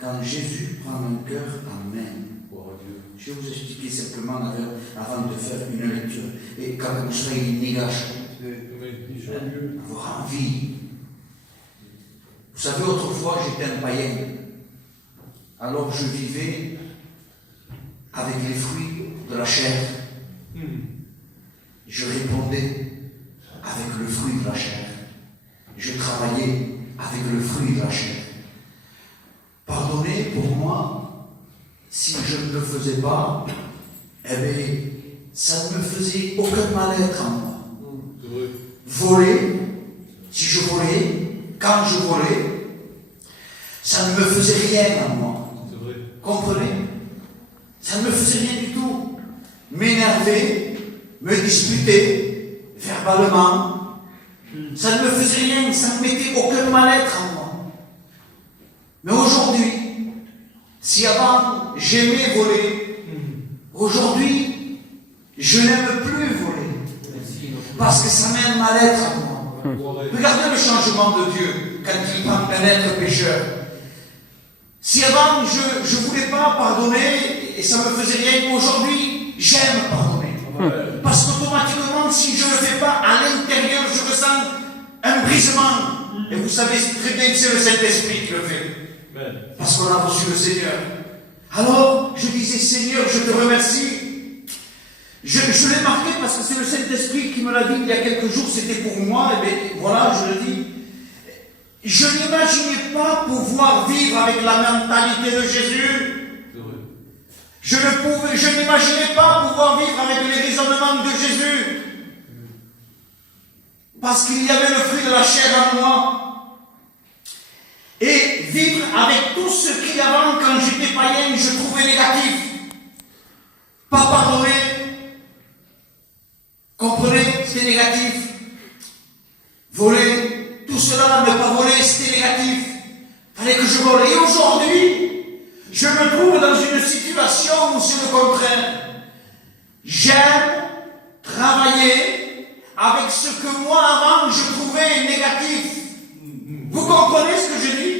Quand Jésus prend un cœur, amen. Je vais vous expliquer simplement avant de faire une lecture. Et quand vous serez négation, avoir envie. Vous savez, autrefois, j'étais un païen. Alors je vivais avec les fruits de la chair. Je répondais avec le fruit de la chair. Je travaillais avec le fruit de la chair. Pardonnez pour moi, si je ne le faisais pas, eh bien, ça ne me faisait aucun mal-être en moi. Voler, si je volais, quand je volais, ça ne me faisait rien en moi. Comprenez? Ça ne me faisait rien du tout. M'énerver, me disputer, verbalement, ça ne me faisait rien, ça ne mettait aucun mal-être en moi. Mais aujourd'hui, si avant j'aimais voler, aujourd'hui, je n'aime plus voler. Parce que ça met un mal-être en moi. Regardez le changement de Dieu quand il prend un être pécheur. Si avant je ne voulais pas pardonner et ça ne me faisait rien, aujourd'hui j'aime pardonner. Parce qu'automatiquement, si je ne le fais pas, à l'intérieur je ressens un brisement. Et vous savez très bien que c'est le Saint-Esprit qui le fait. Parce qu'on a reçu le Seigneur. Alors je disais, Seigneur, je te remercie. Je l'ai marqué parce que c'est le Saint-Esprit qui me l'a dit il y a quelques jours, c'était pour moi, et bien voilà, je le dis. Je n'imaginais pas pouvoir vivre avec la mentalité de Jésus. Je n'imaginais pas pouvoir vivre avec les raisonnements de Jésus. Parce qu'il y avait le fruit de la chair en moi. Et vivre avec tout ce qu'il y avait quand j'étais païen, je trouvais négatif. Pas pardonner. Comprenez, c'était négatif. Voler, tout cela, ne pas voler, c'était négatif. Il fallait que je vole. Et aujourd'hui, je me trouve dans une situation où c'est le contraire. J'aime travailler avec ce que moi avant je trouvais négatif. Vous comprenez ce que je dis?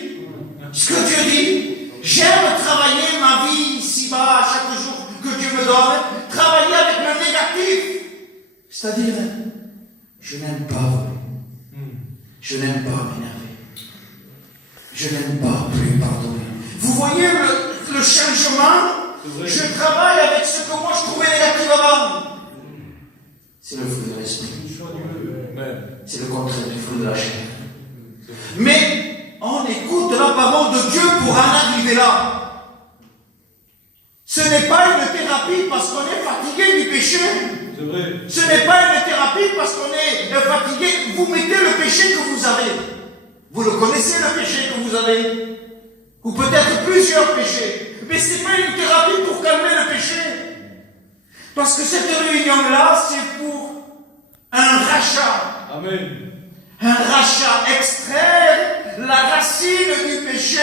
Ce que Dieu dit? J'aime travailler ma vie ici-bas, chaque jour que Dieu me donne, travailler avec le négatif. C'est-à-dire, je n'aime pas voler. Je n'aime pas m'énerver. Je n'aime pas plus pardonner. Vous voyez le changement? Je travaille avec ce que moi je trouvais négatif avant. C'est le fruit de l'esprit. C'est le contraire du fruit de la chair. Mais on écoute la parole de Dieu pour en arriver là. Ce n'est pas une thérapie parce qu'on est fatigué du péché. Ce n'est pas une thérapie parce qu'on est fatigué. Vous mettez le péché que vous avez. Vous le connaissez, le péché que vous avez. Ou peut-être plusieurs péchés. Mais ce n'est pas une thérapie pour calmer le péché. Parce que cette réunion-là, c'est pour un rachat. Amen. Un rachat, extraire la racine du péché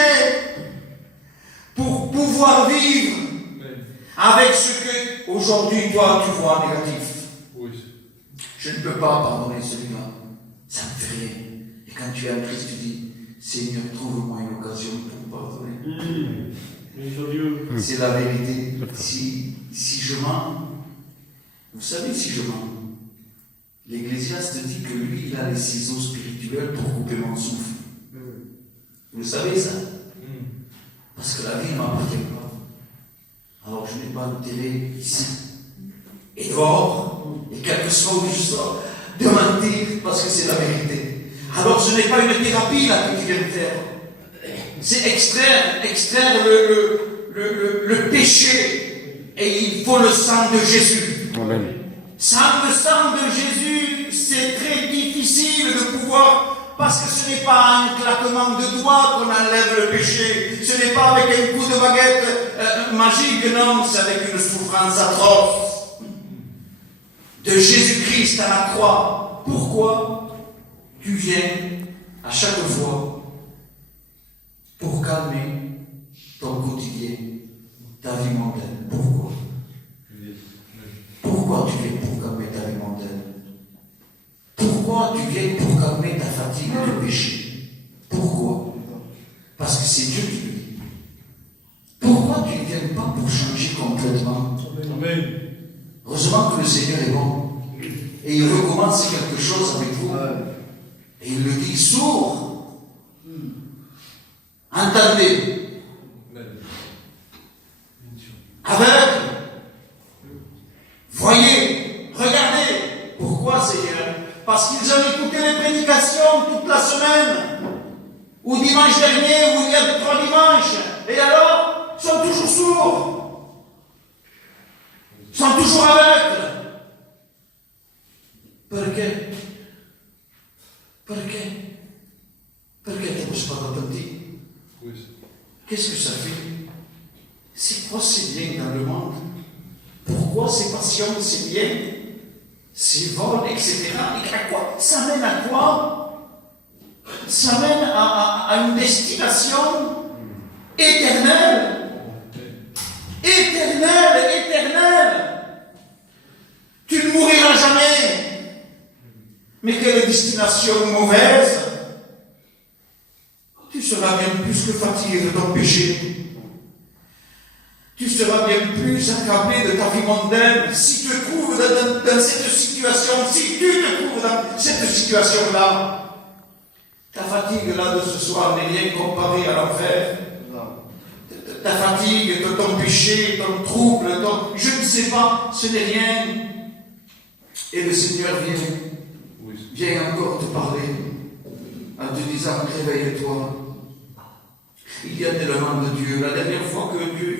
pour pouvoir vivre avec ce que aujourd'hui toi tu vois négatif. Oui. Je ne peux pas pardonner celui-là. Ça ne fait rien. Et quand tu es en Christ, tu dis, Seigneur, trouve-moi une occasion pour pardonner. C'est la vérité. Si je mens, vous savez, si je mens, l'Ecclésiaste dit que lui, il a les ciseaux spirituels pour couper mon souffle. Vous le savez ça? Parce que la vie ne m'appartient pas. Alors je n'ai pas d'intérêt ici. Et dehors, et quelque chose où je sors, de mentir, parce que c'est la vérité. Alors ce n'est pas une thérapie là que tu viens de faire. C'est extraire le péché. Et il faut le sang de Jésus. Amen. Sans le sang de Jésus, c'est très difficile de pouvoir, parce que ce n'est pas un claquement de doigts qu'on enlève le péché, ce n'est pas avec un coup de baguette magique, non, c'est avec une souffrance atroce de Jésus-Christ à la croix. Pourquoi tu viens à chaque fois pour calmer ton quotidien, ta vie mondaine? Pourquoi? Pourquoi tu viens pour calmer ta vie mondaine? Pourquoi tu viens pour calmer ta fatigue de péché? Amen. Heureusement que le Seigneur est bon. Et il recommence quelque chose avec vous. Et il le dit sourd. Entendez. Aveugle. Voyez. Regardez. Pourquoi, Seigneur? Parce qu'ils ont écouté les prédications toute la semaine. Ou dimanche dernier, ou il y a 3 dimanches. Et alors, ils sont toujours sourds. Ils sont toujours aveugles. Perché? Perché? Perché tu ne pas repenti? Qu'est-ce que ça fait? C'est quoi c'est bien dans le monde? Pourquoi ces passions c'est bien? Ces vols, etc. Et à quoi? Ça mène à quoi? Ça mène à une destination éternelle. Éternelle, éternelle. Tu ne mouriras jamais. Mais quelle destination mauvaise. Tu seras bien plus que fatigué de ton péché. Tu seras bien plus accablé de ta vie mondaine si tu te trouves dans cette situation, si tu te trouves dans cette situation-là. Ta fatigue là de ce soir n'est rien comparée à l'enfer. Ta fatigue, ton péché, ton trouble, je ne sais pas, ce n'est rien. Et le Seigneur vient encore te parler en te disant réveille-toi. Il y a tellement de Dieu. La dernière fois que Dieu